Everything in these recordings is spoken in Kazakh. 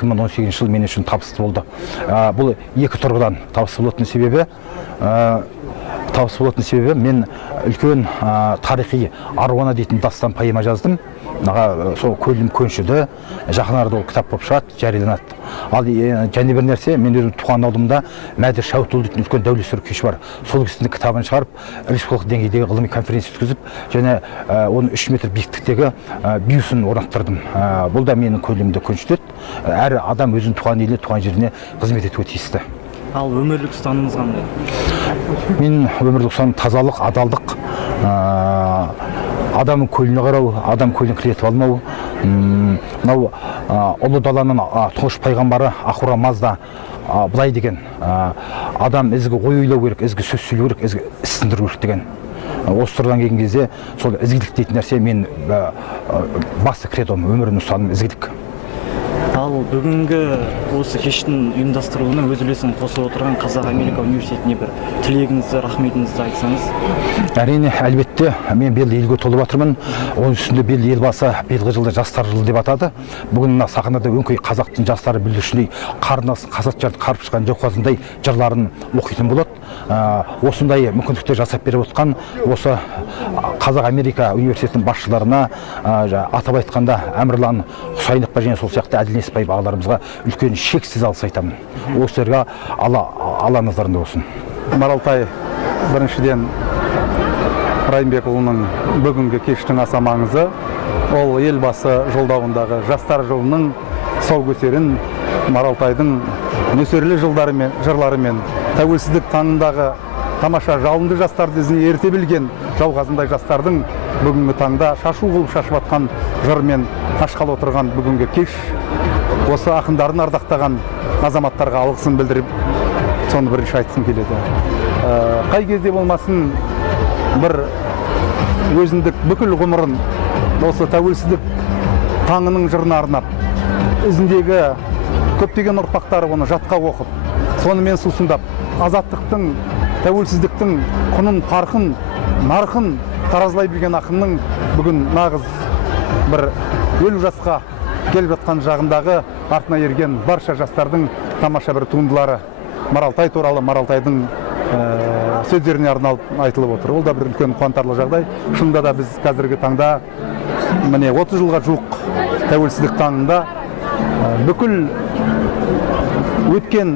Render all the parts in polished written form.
2018 жыл мен үшін табысты болды. Бұл екі тұрғыдан табысты болатын себебі мен үлкен тарихи Аруана дейтін дастан поэма жаздым. Сол көлім көншіді, жақын арада ол кітап болып шығады, жарияланады. Ал және бір нәрсе, мен өзім туған ауылымда Мәдір Шәуітұлы дейтін үлкен дәулескер күйші бар. Сол кісінің кітабын шығарып, республикалық деңгейдегі ғылыми конференция өткізіп, және оны 3 метр биіктіктегі бюстін орнаттырдым. Бұл да менің көлемді көншітеді. Әр адам өзінің туған еліне, туған жеріне қызмет етуге тиісті. Ал өмірлік ұстанымыңыз қандай? Мен өмірлік ұстаным тазалық, адалдық, адамның көліне қарау, адам көлін кіретіп алмау. Мынау ұлы даланың тұңғыш пайғамбары Ахура Мазда былай деген: адам ізгі ой ойлау керек, ізгі сөз сөйлеу керек, ізгі іс тындыру керек деген. Осы тұрдан келген кезде сол ізгілік дейтін нәрсе мен басты кредом, өмірімнің ұстанымы ізгілік. Ал бүгінгі осы кештің ұйымдастырылуына өз үлесін қосып отырған Қазақ-Америка университетіне бір тілегіңізді, рахметіңізді айтсаңыз? Әрине, әлбетте, мен биыл елге толып жатырмын. Оның үстінде биыл елбасы биылғы жылды жастар жылы деп атады. Бүгін мына сахнада өңкей қазақтың жастары бүлдіршіндей, қарындас қасат жарды қарып шыққан жауқазындай жырларын оқитын болады. Осындай мүмкіндіктер жасап беріп отқан осы Қазақ-Америка университетінің басшыларына, атап айтқанда Әмірлан Құсайыновқа және сол сияқты Әділ Неспаев ағаларымызға үлкен шексіз алғыс айтамын. Осыларға Алла назарында болсын. Маралтай, біріншіден Райымбекұлының бүгінгі кештің аса маңызы, ол елбасы жолдауындағы жастар жылының тұсаукесерін Маралтайдың нөсерлі жырларымен тәуелсіздік таңындағы тамаша жалынды жастарды ізіне ерте білген жауқазындай жастардың бүгінгі таңда шашу қылып шашып атқан жырмен ашқалы отырған бүгінгі кеш, осы ақындарын ардақтаған азаматтарға алғысын білдіріп, соны бірінші айтсын келеді. Қай кезде болмасын бір өзіндік бүкіл ғұмырын осы тәуелсіздік таңының жырына арнап, ізіндегі көптеген ұрпақтары оны жатқа оқып, сонымен сусындап, азаттықтың, тәуелсіздіктің құнын, парқын, нарқын таразылай білген ақынның бүгін нағыз бір 50 жасқа келіп жатқан жағындағы артына ерген барша жастардың тамаша бір туындылары Маралтай туралы, Маралтайдың сөздеріне арналып айтылып отыр. Ол да бір үлкен қуантарлық жағдай. Шынында да біз қазіргі таңда міне 30 жылға жуық тәуелсіздік таңында бүкіл өткен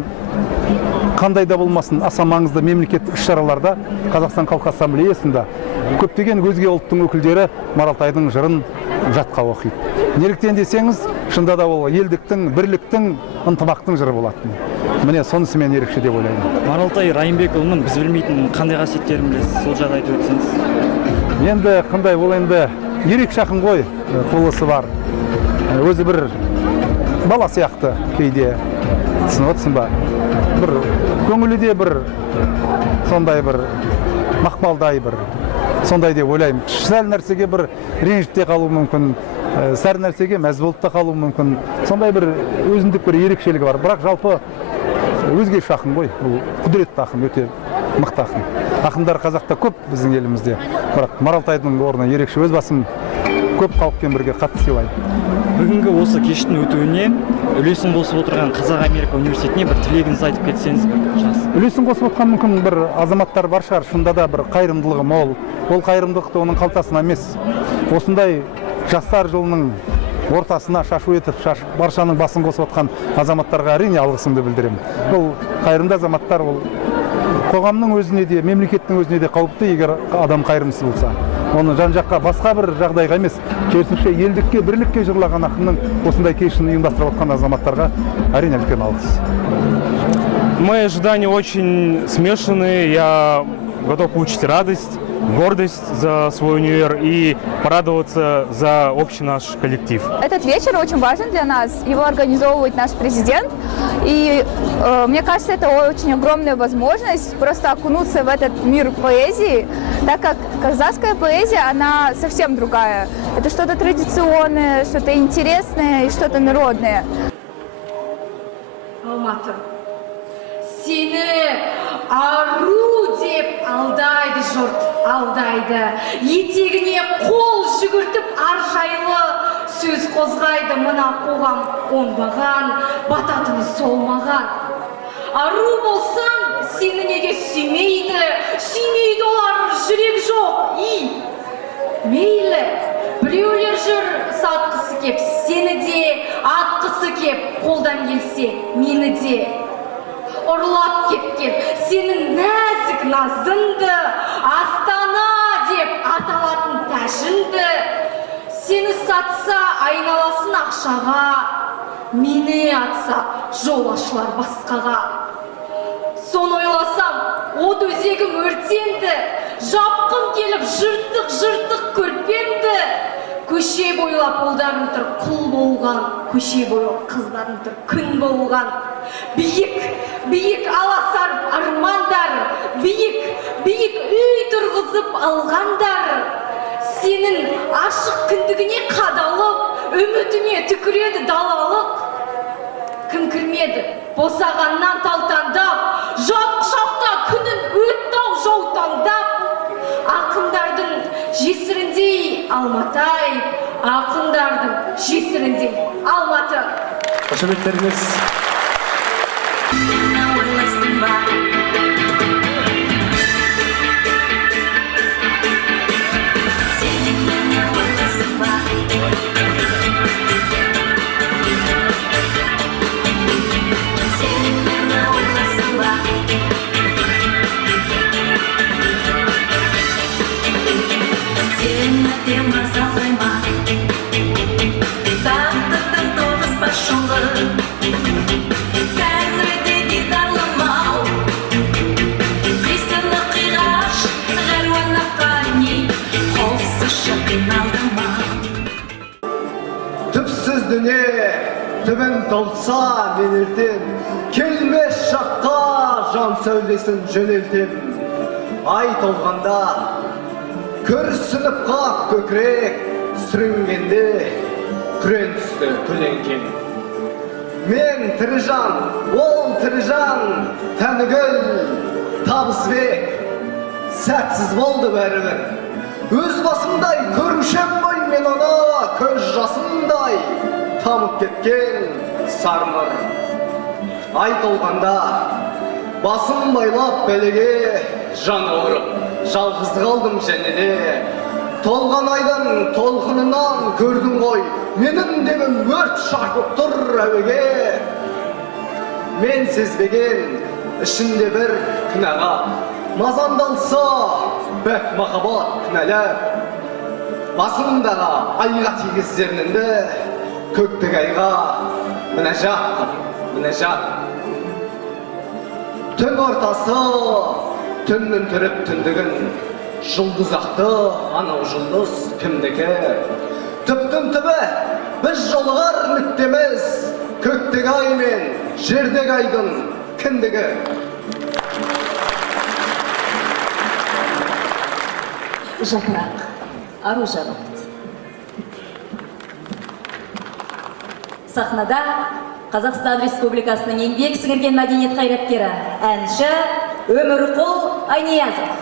қандай да болмасын аса маңызды мемлекеттік іс-шараларда Қазақстан Халқы Ассамблеясында көптеген өзге ұлттың өкілдері Маралтайдың жырын жатқа оқиды. Неліктен десеңіз, шынында да ол елдіктің, бірліктің, ынтымақтың жыры болатын. Міне сонысы мен ерекше деп ойлаймын. Маралтай Райымбекұлының біз білмейтін қандай қасиеттерін білесіз, сол жайлы айтып өтсеңіз? Енді қандай, ол енді ерекше ақын ғой, қолысы бар. Өзі бір бала сияқты кейде, түсініп отырсың ба? Бір көңілі де бір сондай бір мақпалдай бір сондай деп ойлаймын. Сәл нәрсеге бір ренжітте қалуы мүмкін, сәл нәрсеге мәз болып та қалуы мүмкін. Сондай бір өзіндік бір ерекшелігі бар. Бірақ жалпы өзгеше ақын ғой. Бұл құдіретті ақын, өте мықты ақын. Ақындар қазақта көп біздің елімізде. Бірақ Маралтайдың орны ерекше. Өз басым көп халықпен бірге қатты сыйлаймын. Бүгінгі осы кештің өтуіне үлесін қосып отырған Қазақ-Америка университетіне бір тілегіңізді айтып кетсеңіз жас. Үлесін қосып отқан мүмкін бір азаматтар бар шығар, шынында да бір қайырымдылығы мол. Ол қайырымдылықты оның қалтасына емес, осындай жастар жылының ортасына шашу етіп, баршаның басын қосып отқан азаматтарға әрине алғысымды білдіремін. Бұл қайырымды азаматтар, ол қоғамның өзіне де, мемлекеттің өзіне де қауіпті, егер адам қайырымсыз болса. Оны жан-жаққа басқа бір жағдайға емес, керісінше елдікке, бірлікке жырлаған ақынның осындай кешін ұйымдастырып отқан азаматтарға әрине үлкен алғыс. Мои ожидания очень смешанные. Я готов получить радость, гордость за свой универ и порадоваться за общий наш коллектив. Этот вечер очень важен для нас. Его организовывает наш президент. И мне кажется, это очень огромная возможность просто окунуться в этот мир поэзии, так как казахская поэзия, она совсем другая. Это что-то традиционное, что-то интересное и что-то народное. Алматы. Сені ару деп алдайды жұрт, алдайды. Етегіне қол жүгіртіп аржайлы сөз қозғайды мына қоғам оңбаған. толмаған. Ару болсаң, сені неге сүймейді олар жүрек жоқ, Мейлі, біреулер жүр сатқысы кеп, сені де атқысы кеп, қолдан келсе, мені де ұрлап кепкен, сенің нәзік назыңды, Астана деп аталатын тәжіңді, сені сатса айналасын ақшаға, мені атса жол ашылар басқаға. Соны ойласам, от өзегім өртенді, жапқым келіп жыртық көрпемді. Көше бойлап ұлдарым тұр құл болған, көше бойлап қыздарым тұр күн болған. Биік аласарып армандар, биік үй тұрғызып алғандар. Сенің ашық күндігіне қадалып, үмітіне түкіреді далалық. Күн кірмеді, босағаннан талтандап, жат құшақта күнін өттау жаутаңдап. Ақындардың жесіріндей Алматай, ақындардың жесіріндей Алматы. Қошеметтеріңіз. Түпсіз дүние, түбін толса мен ертем, келмес шаққа жан сәулесін жөнелтем. Ай толғанда, күрсініп қақ көкірек, сүрінгенде, күрен түсті көлеңкем. Мен тірі жан, ол тірі жан, Тәнігіл, Табысбек, сәтсіз болды бәрібір. Өз басымдай көрушем ғой мен оны, көз жасымдай тамып кеткен сармыр. Ай толғанда, басым байлап бәлеге, жан ауырып, жалғыз қалдым және де. Толған айдан толқынынан көрдің ғой, менің демім өрт шарпып тұр әуеге. Мен сезбеген ішінде бір күнәға, мазандалса бәк махаббат кінәлі. Басымдағы айға тигіздерінді, көктік айға мінәжат. Түн ортасы, түннің түріп түндігін, жұлдыз ақты, анау жұлдыз кімдікі. Түптің түбі, біз жолығар нүктеміз, көктік ай мен жердегі айдың кіндігі. Жапырақ, ару жабықты. Сахнада Қазақстан Республикасының еңбек сіңірген мәдениет қайраткері, әнші Өмірқұл Айниязов.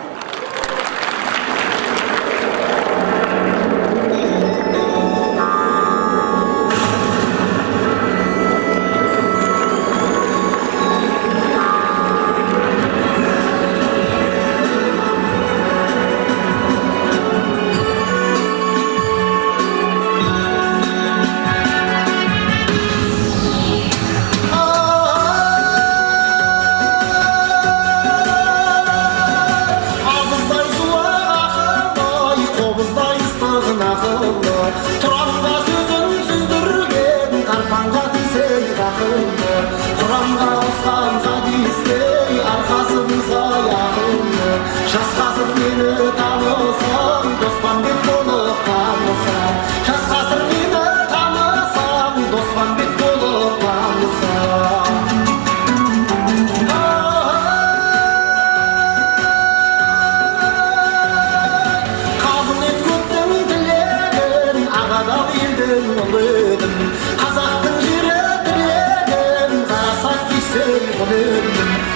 Қазақтың жері тірегін, қарасақ кесел құлырдым.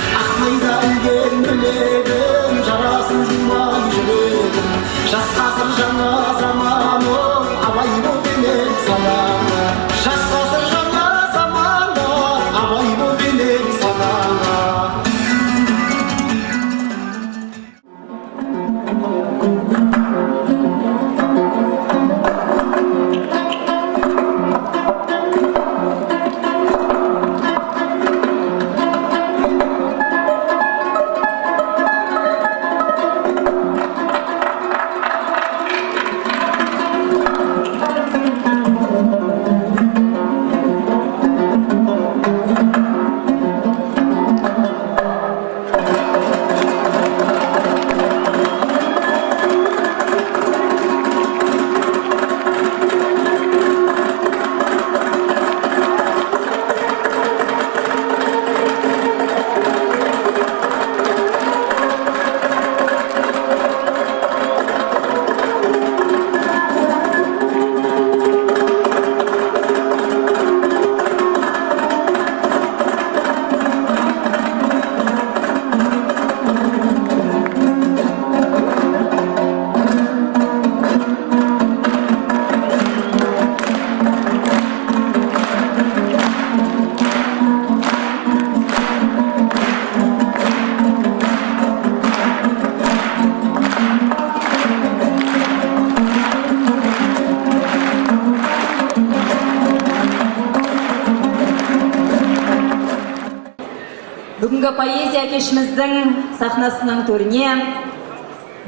бүгінгі поэзия кешіміздің сахнасының төріне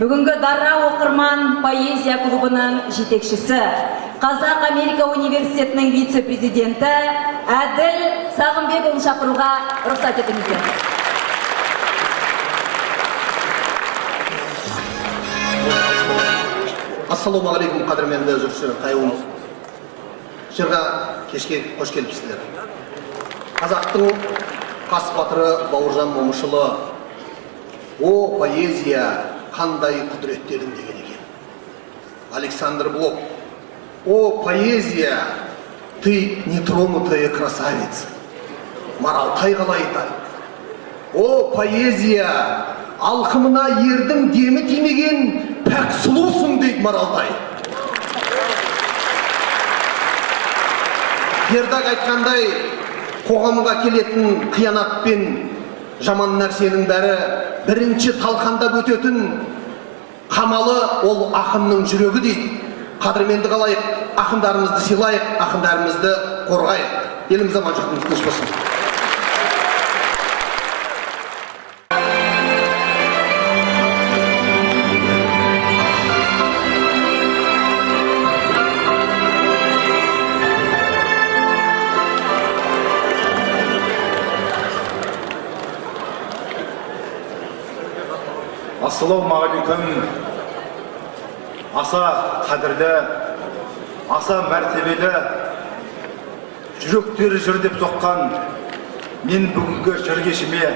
бүгінгі дара оқырман поэзия клубының жетекшісі, Қазақ Америка университетінің вице-президенті Әділ Сағынбекұлын шақыруға рұқсат етіңіздер. Ассалаумағалейкум, қадірменді жүрші қайуым. Жырға кешке қош келіпсіздер. Қазақтың қас батыры Бауыржан Момышұлы «О, поэзия, қандай құдіреттерің» деген екен. Александр Блок «О, поэзия, ты нетронутая красавица». Маралтай қалай айтады? «О, поэзия, алқымына ердің демі тимеген пәк сұлусың» дейді Маралтай. Ердак айтқандай, қоғамға келетін қиянат пен жаман нәрсенің бәрі бірінші талқандап өтетін қамалы ол ақынның жүрегі дейді. Қадірменді қалайық, ақындарымызды сыйлайық, ақындарымызды қорғайық. Еліміз аман, жұртымыз тыныш болсын. Ассалаумағалейкум. Аса қадірлі, аса мәртебелі, жүректері жыр деп соққан мен бүгінгі жыр кешіме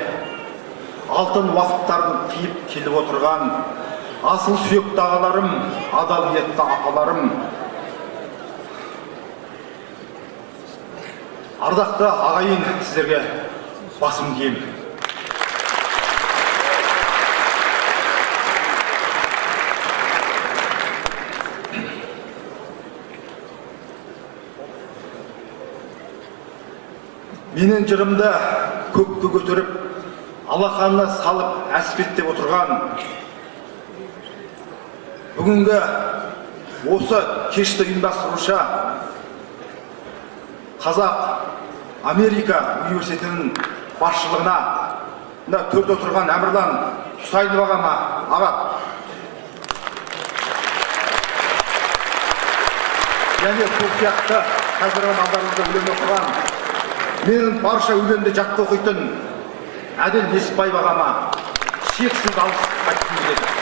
алтын уақыттарын қиып келіп отырған асыл сүйекті ағаларым, адал ниетті апаларым, ардақты ағайын, сіздерге басым кием. Менің жырымды көкке көтеріп, алақанына салып әспеттеп отырған бүгінгі осы кешті ұйымдастырушы Қазақ Америка университетінің басшылығына төрт отырған Әмірлан Құсайынов ағама, аға, және сол сияқты қазіргі алдарыңызда өлең оқыған менің барша өлеңді жатқа оқитын Әділ Несіпбаев ағама шексіз алғыс айтқым келеді.